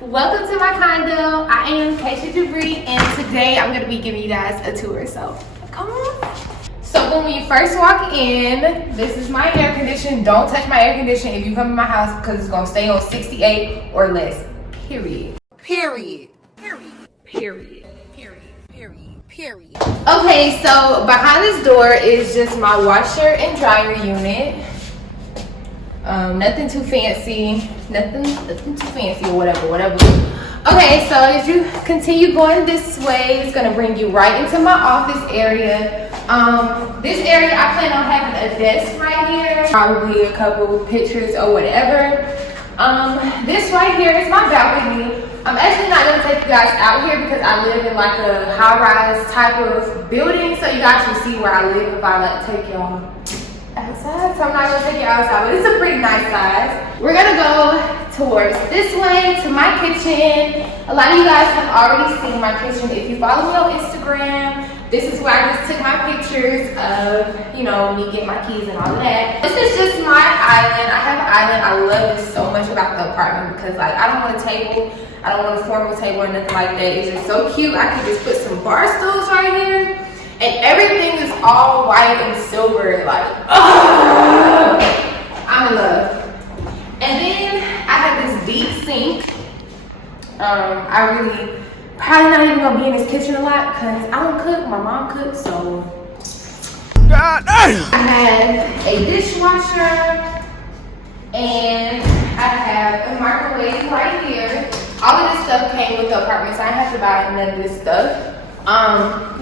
Welcome to my condo. I am Jabre, and today I'm gonna be giving you guys a tour. So come on. So when we first walk in, this is my air conditioning. Don't touch my air conditioning if you come in my house because it's gonna stay on 68 or less. Period. Period. Period. Period. Period. Period. Period. Okay, so behind this door is just my washer and dryer unit. Nothing too fancy, nothing too fancy or whatever. Okay, so as you continue going this way, it's gonna bring you right into my office area. This area I plan on having a desk right here, probably a couple pictures or whatever. This right here is my balcony. I'm actually not gonna take you guys out here because I live in like a high-rise type of building, so you guys can see where I live if I like take y'all outside. So I'm not gonna take you outside, but it's a pretty nice size. We're gonna go towards this way to my kitchen. A lot of you guys have already seen my kitchen. If you follow me on Instagram, this is where I just took my pictures of, you know, me getting my keys and all of that. This is just my island. I have an island. I love this so much about the apartment because like I don't want a table. I don't want a formal table or nothing like that. It's just so cute. I can just put some bar stools right here. And everything is all white and silver, like, I'm in love. And then I have this deep sink. I really probably not even gonna be in this kitchen a lot because I don't cook, my mom cooks, so. I have a dishwasher and I have a microwave right here. All of this stuff came with the apartment, so I didn't have to buy none of this stuff.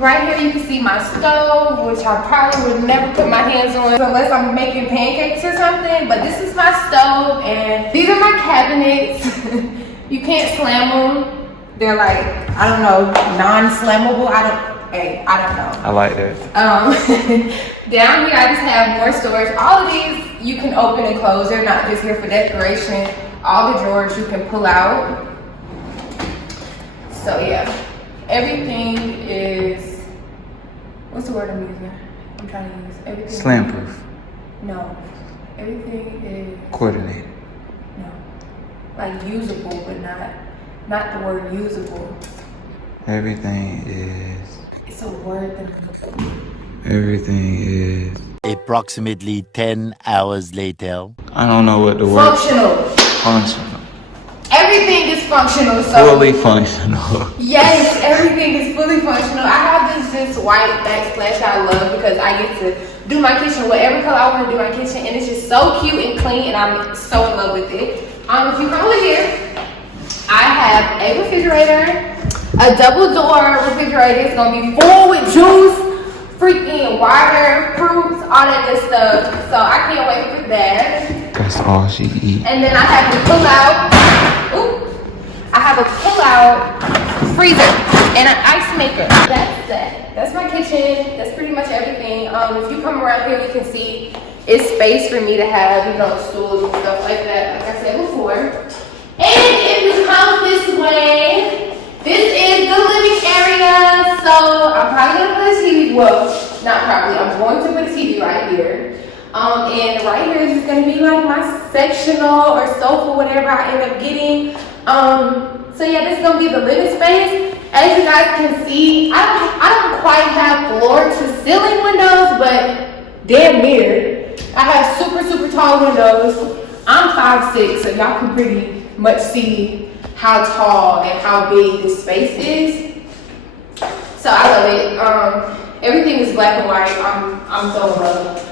Right here you can see my stove, which I probably would never put my hands on unless I'm making pancakes or something, but this is my stove and these are my cabinets. You can't slam them. They're like, I don't know, non-slammable. I don't know. I like that. Down here I just have more storage. All of these you can open and close. They're not just here for decoration. All the drawers you can pull out. So yeah. Everything is, what's the word I'm using? I'm trying to use everything. Slam proof. No. Everything is. Coordinated. No. Like usable, but not the word usable. Everything is. It's a word that. Everything is. Approximately 10 hours later. I don't know what the word. Functional. Functional. Everything is functional. So fully functional. Yes, everything is fully functional. I have this white backsplash I love because I get to do my kitchen whatever color I want to do my kitchen, and it's just so cute and clean, and I'm so in love with it. If you come over here, I have a refrigerator, a double door refrigerator. It's gonna be full with juice, freaking water, fruits, all that good stuff. So I can't wait for that. That's all she eats. And then I have the pull-out. I have a pull-out freezer and an ice maker. That's that. That's my kitchen. That's pretty much everything. If you come around here, you can see it's space for me to have, you know, stools and stuff like that, like I said before. And if you come this way, this is the living area. So I'm probably gonna put a TV. Well, not probably. I'm going to put a TV right here. And right here is just gonna be like my sectional or sofa, whatever I end up getting. So yeah, this is gonna be the living space. As you guys can see, I don't quite have floor to ceiling windows, but damn near. I have super tall windows. I'm 5'6", so y'all can pretty much see how tall and how big this space is. So I love it. Everything is black and white. I'm so in love.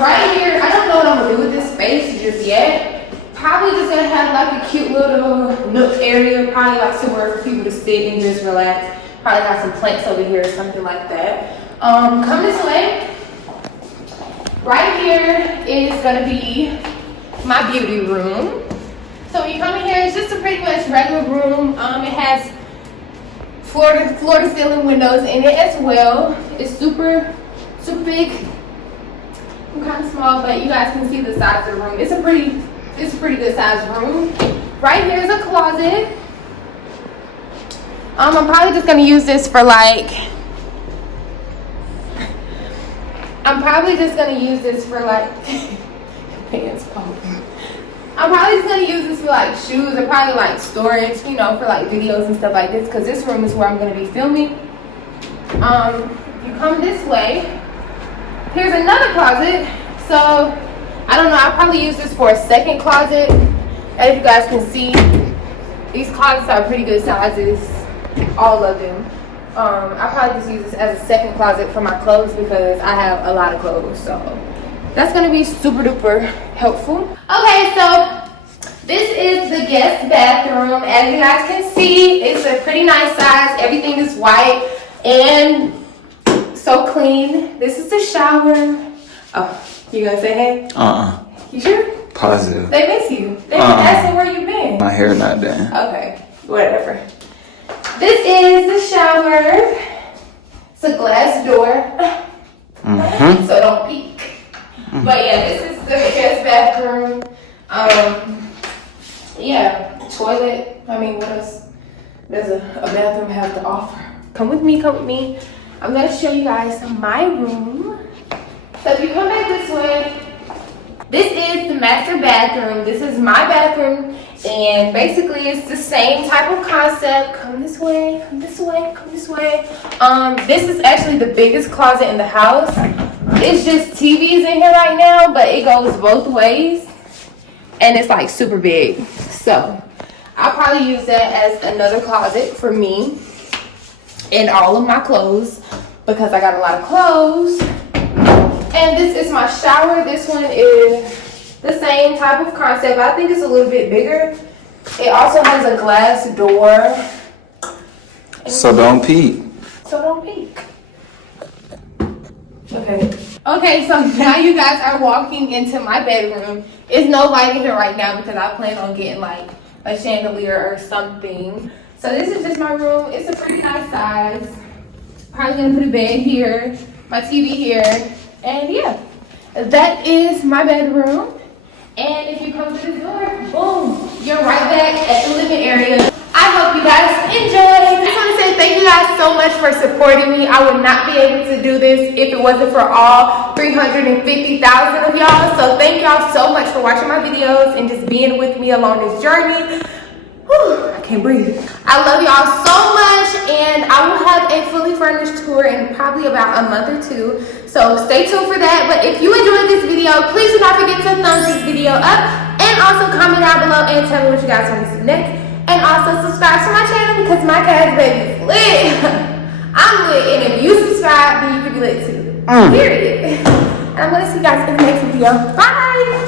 Right here, I don't know what I'm gonna do with this space just yet. Probably just gonna have like a cute little nook area, probably like somewhere for people to sit and just relax. Probably got some plants over here or something like that. Come this way. Right here is gonna be my beauty room. So when you come in here, it's just a pretty much regular room. It has floor to ceiling windows in it as well. It's super big. I'm kind of small, but you guys can see the size of the room. It's a pretty good sized room. Right here is a closet. I'm probably just gonna use this for like. Pants popping. I'm probably just gonna use this for like shoes or probably like storage, you know, for like videos and stuff like this, because this room is where I'm gonna be filming. If you come this way, here's another closet. So I don't know, I'll probably use this for a second closet. As you guys can see, these closets are pretty good sizes, all of them. I'll probably just use this as a second closet for my clothes because I have a lot of clothes, so that's gonna be super duper helpful. Okay, so this is the guest bathroom. As you guys can see, it's a pretty nice size. Everything is white and so clean. This is the shower. Oh, you gonna say hey? You sure? Positive. They miss you. They been asking where you been. My hair not done. Okay, whatever. This is the shower. It's a glass door. So don't peek. But yeah, this is the guest bathroom. Yeah, toilet. I mean, what else does a bathroom have to offer? Come with me, come with me. I'm gonna show you guys my room. So if you come back this way, this is the master bathroom. This is my bathroom, and basically it's the same type of concept. Come this way, come this way, come this way. This is actually the biggest closet in the house. It's just TVs in here right now, but it goes both ways, and it's like super big. So I'll probably use that as another closet for me and all of my clothes because I got a lot of clothes. And this is my shower. This one is the same type of concept. I think it's a little bit bigger. It also has a glass door. So don't peek. So don't peek. Okay, so now you guys are walking into my bedroom. There's no light in here right now because I plan on getting like a chandelier or something. So this is just my room. It's a pretty nice size. Probably gonna put a bed here, my TV here. And yeah, that is my bedroom. And if you come through the door, boom, you're right back at the living area. I hope you guys enjoyed. I just want to say thank you guys so much for supporting me. I would not be able to do this if it wasn't for all 350,000 of y'all. So thank y'all so much for watching my videos and just being with me along this journey. Whew, I can't breathe. I love y'all so much, and I will have a fully furnished tour in probably about a month or two. So stay tuned for that. But if you enjoyed this video, please do not forget to thumbs this video up, and also comment down below and tell me what you guys want to see next. And also subscribe to my channel because my cash baby is lit. I'm lit, and if you subscribe, then you can be lit too. Period. And I'm gonna see you guys in the next video. Bye.